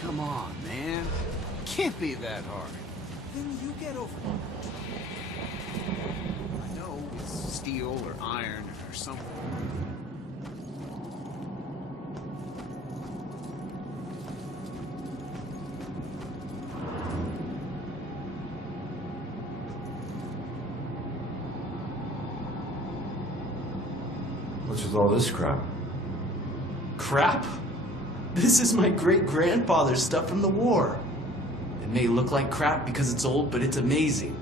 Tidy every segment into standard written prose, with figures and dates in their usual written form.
Come on, man. Can't be that hard. Then you get over it. I know it's steel or iron or something. What's with all this crap? Crap? This is my great-grandfather's stuff from the war. It may look like crap because it's old, but it's amazing.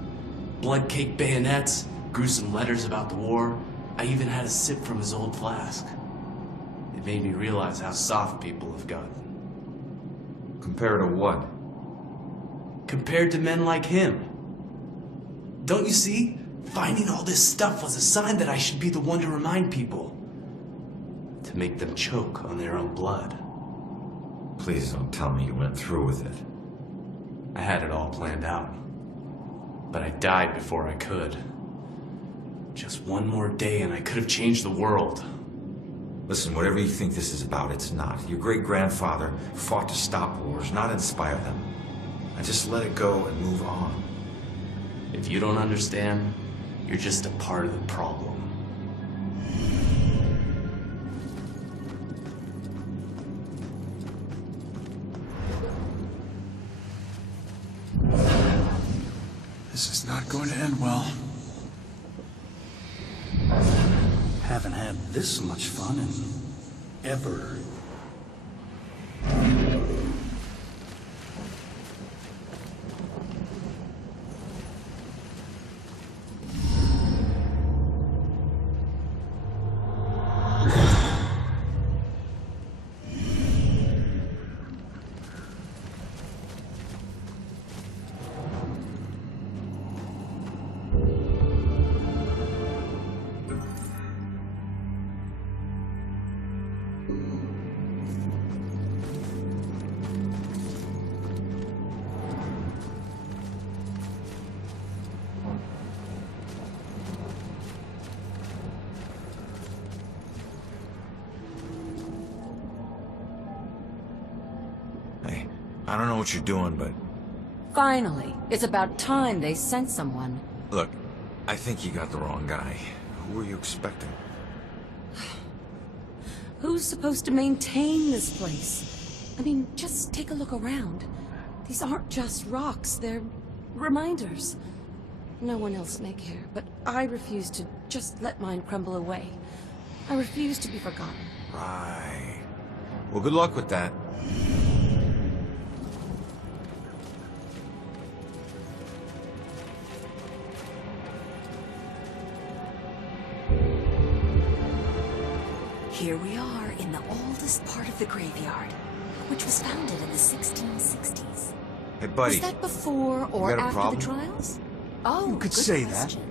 Blood-caked bayonets, gruesome letters about the war. I even had a sip from his old flask. It made me realize how soft people have gotten. Compared to what? Compared to men like him. Don't you see? Finding all this stuff was a sign that I should be the one to remind people. To make them choke on their own blood. Please don't tell me you went through with it. I had it all planned out. But I died before I could. Just one more day and I could have changed the world. Listen, whatever you think this is about, it's not. Your great-grandfather fought to stop wars, not inspire them. I just let it go and move on. If you don't understand, you're just a part of the problem. This is not going to end well. Haven't had this much fun in ever. I don't know what you're doing, but... Finally. It's about time they sent someone. Look, I think you got the wrong guy. Who were you expecting? Who's supposed to maintain this place? I mean, just take a look around. These aren't just rocks, they're reminders. No one else may care, but I refuse to just let mine crumble away. I refuse to be forgotten. Right. Well, good luck with that. Here we are in the oldest part of the graveyard, which was founded in the 1660s. Hey, buddy. Was that before or got a after problem? the trials? Oh, You could good say question.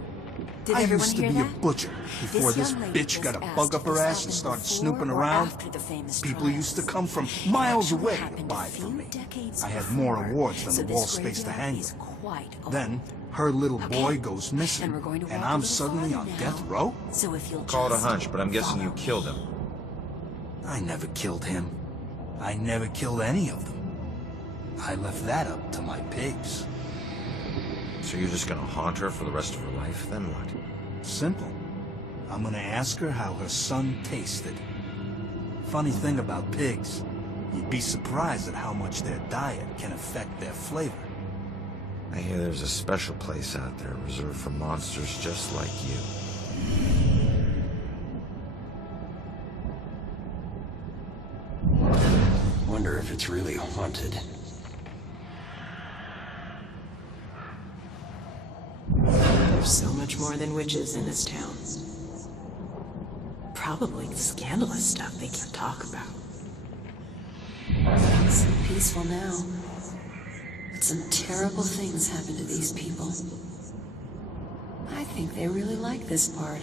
Did I everyone used to hear be a that? butcher before this young lady bitch got a was bug up asked her if ass and this started happened snooping before or around. after the famous People used to trials. come from It miles actually away to happened buy a from few me. decades I had more before, awards than so the this wall space to graveyard hang is them. quite old. Then, her little Okay. boy goes missing, And we're going to and walk a I'm little suddenly farther on now. death row? So if you'll Call it a just hunch, but I'm guessing you follow killed me. him. I never killed him. I never killed any of them. I left that up to my pigs. So you're just gonna haunt her for the rest of her life? Then what? Simple. I'm gonna ask her how her son tasted. Funny thing about pigs, you'd be surprised at how much their diet can affect their flavor. I hear there's a special place out there reserved for monsters just like you. Wonder if it's really haunted. There's so much more than witches in this town. Probably scandalous stuff they can't talk about. It's peaceful now. But some terrible things happen to these people. I think they really like this part.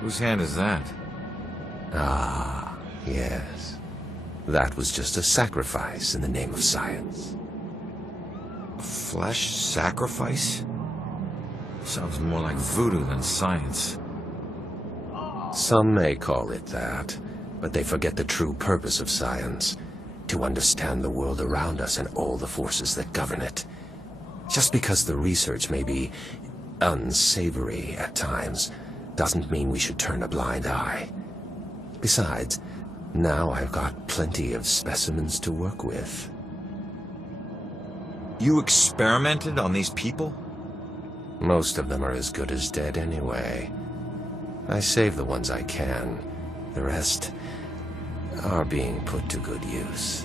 Whose hand is that? Ah, yes. That was just a sacrifice in the name of science. A flesh sacrifice? Sounds more like voodoo than science. Some may call it that, but they forget the true purpose of science, to understand the world around us and all the forces that govern it. Just because the research may be unsavory at times, doesn't mean we should turn a blind eye. Besides, now I've got plenty of specimens to work with. You experimented on these people? Most of them are as good as dead anyway. I save the ones I can. The rest are being put to good use.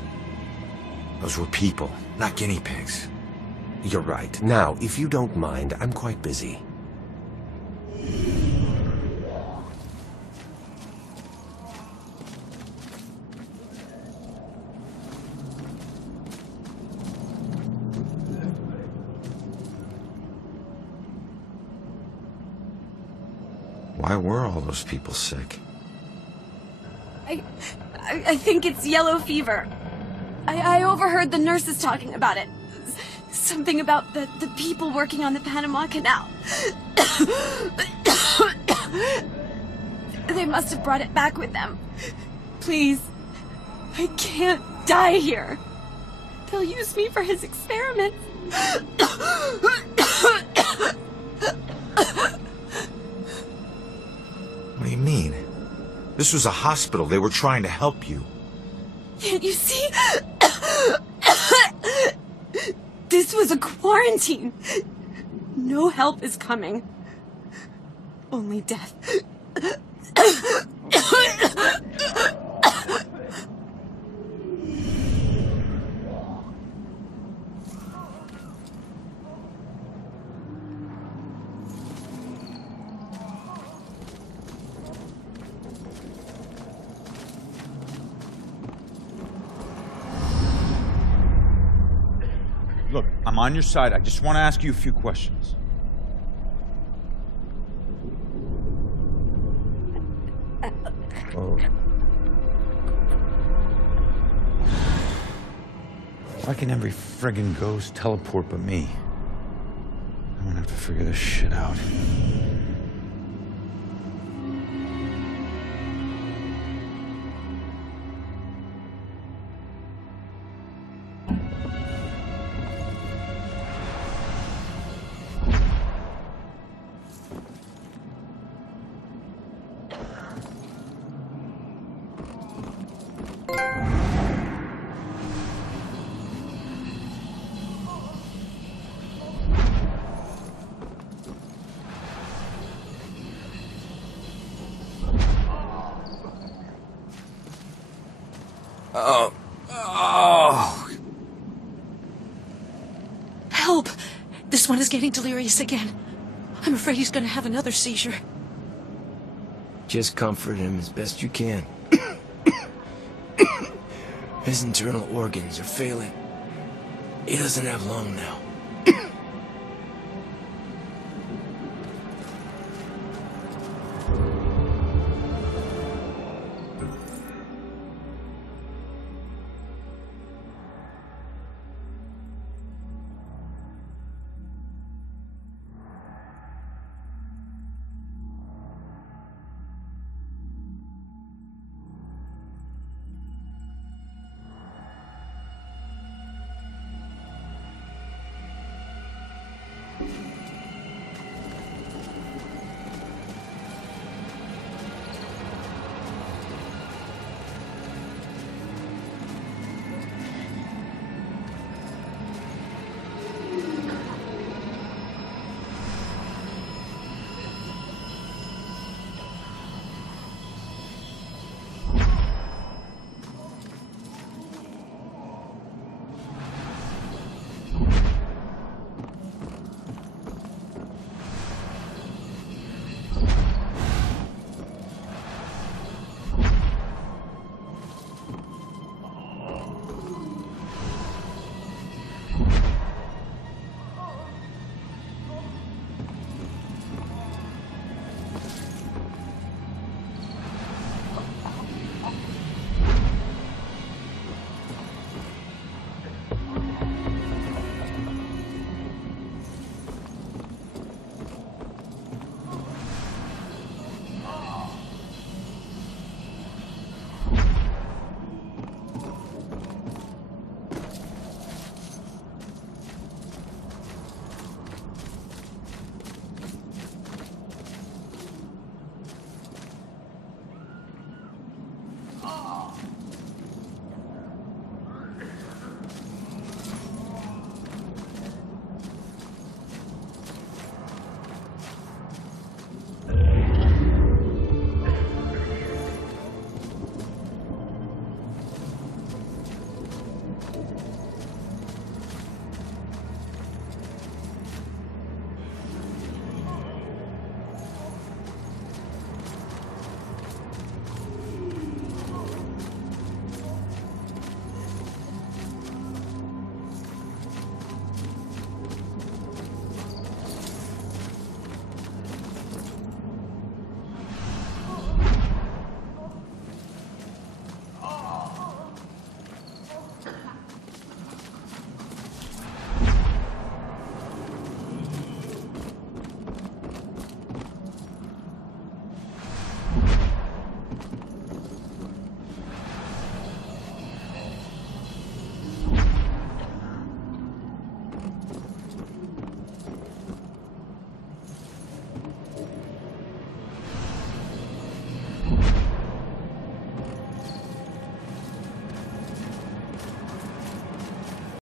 Those were people, not guinea pigs. You're right. Now, if you don't mind, I'm quite busy. Why were all those people sick? I think it's yellow fever. I overheard the nurses talking about it. Something about the people working on the Panama Canal. They must have brought it back with them. Please, I can't die here. They'll use me for his experiments. What do you mean? This was a hospital. They were trying to help you. Can't you see? This was a quarantine. No help is coming. Only death. Look, I'm on your side. I just want to ask you a few questions. Oh. Why can every friggin' ghost teleport but me? I'm gonna have to figure this shit out. Help! This one is getting delirious again. I'm afraid he's gonna have another seizure. Just comfort him as best you can. His internal organs are failing. He doesn't have long now.